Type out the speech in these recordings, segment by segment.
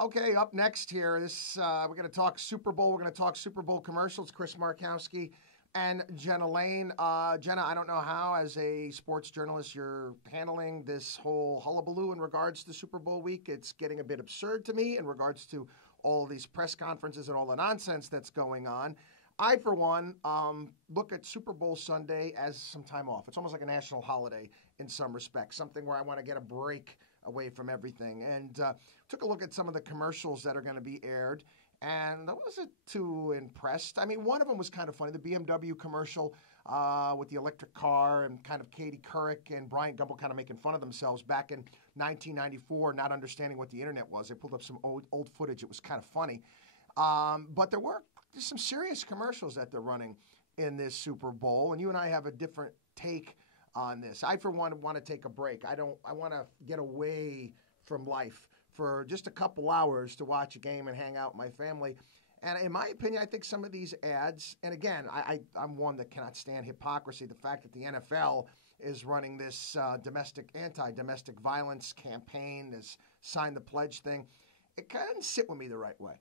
Okay, up next here, we're going to talk Super Bowl. We're going to talk Super Bowl commercials. Chris Markowski and Jenna Lane. Jenna, I don't know how, as a sports journalist, you're handling this whole hullabaloo in regards to Super Bowl week. It's getting a bit absurd to me in regards to all these press conferences and all the nonsense that's going on. I, for one, look at Super Bowl Sunday as some time off. It's almost like a national holiday in some respects, something where I want to get a break away from everything. And took a look at some of the commercials that are going to be aired, and I wasn't too impressed. I mean, one of them was kind of funny, the BMW commercial with the electric car and kind of Katie Couric and Bryant Gumbel kind of making fun of themselves back in 1994, not understanding what the internet was. They pulled up some old footage. It was kind of funny. But there's some serious commercials that they're running in this Super Bowl, and you and I have a different take on this. I, for one, want to take a break. I want to get away from life for just a couple hours to watch a game and hang out with my family. And in my opinion, I think some of these ads, and again, I'm one that cannot stand hypocrisy. The fact that the NFL is running this anti-domestic violence campaign, this Sign the Pledge thing, it kind of didn't sit with me the right way.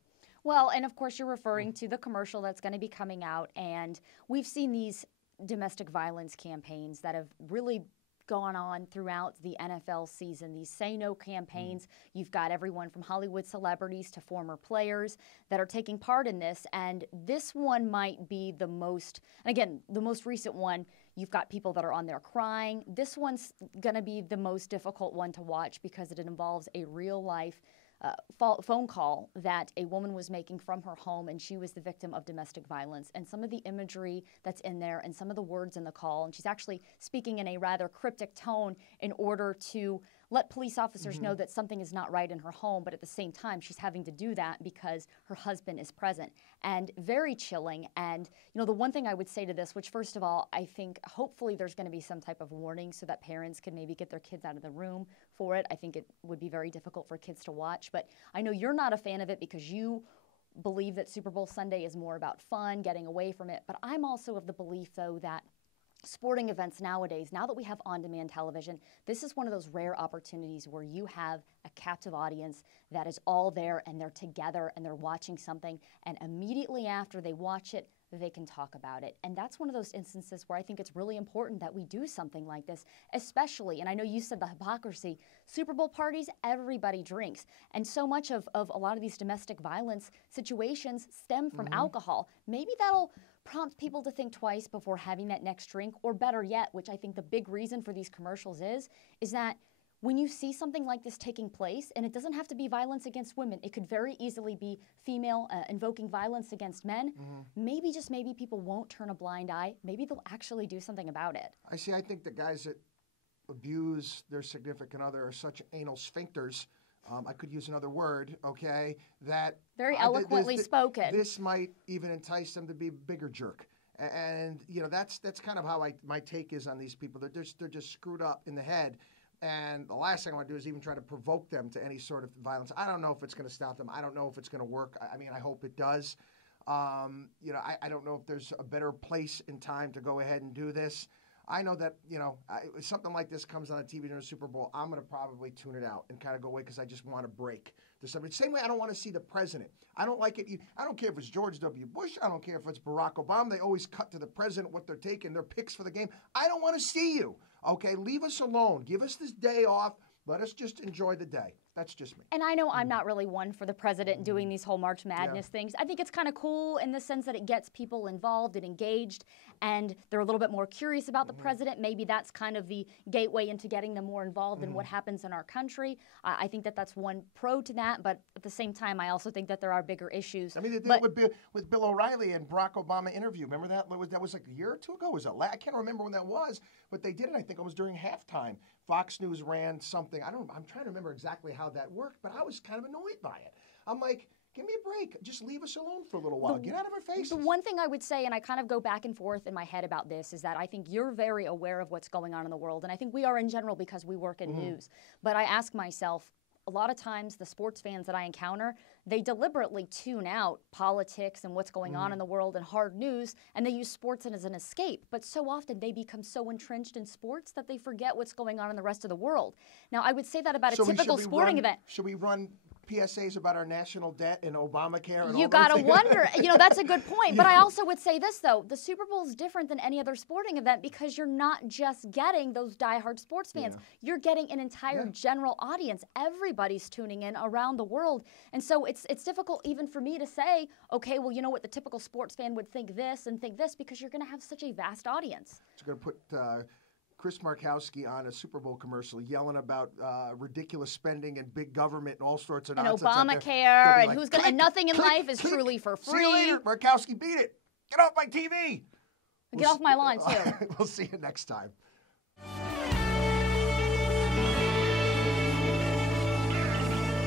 Well, and of course, you're referring to the commercial that's going to be coming out, and we've seen these domestic violence campaigns that have really gone on throughout the NFL season. These Say No campaigns, you've got everyone from Hollywood celebrities to former players that are taking part in this, and this one might be the most, and again, the most recent one, you've got people that are on there crying. This one's going to be the most difficult one to watch because it involves a real-life phone call that a woman was making from her home, and she was the victim of domestic violence. And some of the imagery that's in there and some of the words in the call, and she's actually speaking in a rather cryptic tone in order to let police officers know that something is not right in her home, but at the same time, she's having to do that because her husband is present. And very chilling. And, you know, the one thing I would say to this, which first of all, I think hopefully there's going to be some type of warning so that parents can maybe get their kids out of the room for it. I think it would be very difficult for kids to watch. But I know you're not a fan of it because you believe that Super Bowl Sunday is more about fun, getting away from it. But I'm also of the belief, though, that sporting events nowadays, now that we have on-demand television, this is one of those rare opportunities where you have a captive audience that is all there and they're together and they're watching something, and immediately after they watch it, they can talk about it. And that's one of those instances where I think it's really important that we do something like this, especially, and I know you said the hypocrisy, Super Bowl parties, everybody drinks. And so much of a lot of these domestic violence situations stem from alcohol. Maybe that'll prompt people to think twice before having that next drink, or better yet, which I think the big reason for these commercials is that when you see something like this taking place, and it doesn't have to be violence against women, it could very easily be female invoking violence against men, maybe, just maybe, people won't turn a blind eye. Maybe they'll actually do something about it. I think the guys that abuse their significant other are such anal sphincters, I could use another word, okay, that very eloquently spoken. This might even entice them to be a bigger jerk. And, you know, that's kind of how my take is on these people. They're just screwed up in the head. And the last thing I want to do is even try to provoke them to any sort of violence. I don't know if it's going to stop them. I don't know if it's going to work. I mean, I hope it does. You know, I don't know if there's a better place in time to go ahead and do this. I know that, you know, if something like this comes on a TV during the Super Bowl, I'm going to probably tune it out and kind of go away because I just want to break to somebody. Same way I don't want to see the president. I don't like it. I don't care if it's George W. Bush. I don't care if it's Barack Obama. They always cut to the president, what they're taking, their picks for the game. I don't want to see you. Okay, leave us alone. Give us this day off. Let us just enjoy the day. That's just me. And I know I'm not really one for the president doing these whole March Madness things. I think it's kind of cool in the sense that it gets people involved and engaged, and they're a little bit more curious about the president. Maybe that's kind of the gateway into getting them more involved in what happens in our country. I think that that's one pro to that, but at the same time, I also think that there are bigger issues. I mean, they did it with Bill O'Reilly and Barack Obama interview. Remember that? That was like a year or two ago. I can't remember when that was, but they did it. I think it was during halftime. Fox News ran something. I'm trying to remember exactly how that worked, but I was kind of annoyed by it. I'm like, give me a break. Just leave us alone for a little while. Get out of our faces. The one thing I would say, and I kind of go back and forth in my head about this, is that I think you're very aware of what's going on in the world, and I think we are in general because we work in news. But I ask myself, a lot of times the sports fans that I encounter, they deliberately tune out politics and what's going on in the world and hard news, and they use sports as an escape. But so often they become so entrenched in sports that they forget what's going on in the rest of the world. Now, I would say that about a typical sporting event. Should we run PSAs about our national debt and Obamacare and You all got to those things? wonder. That's a good point. But I also would say this, though. The Super Bowl is different than any other sporting event because you're not just getting those diehard sports fans. You're getting an entire general audience. Everybody's tuning in around the world. And so it's difficult even for me to say, okay, well, you know what, the typical sports fan would think this and think this because you're going to have such a vast audience. You're going to put Chris Markowski on a Super Bowl commercial yelling about ridiculous spending and big government and all sorts of nonsense. And Obamacare and who's going and nothing in life is truly for free. See you later, Markowski, beat it. Get off my TV. Get off my lawn, too. We'll see you next time.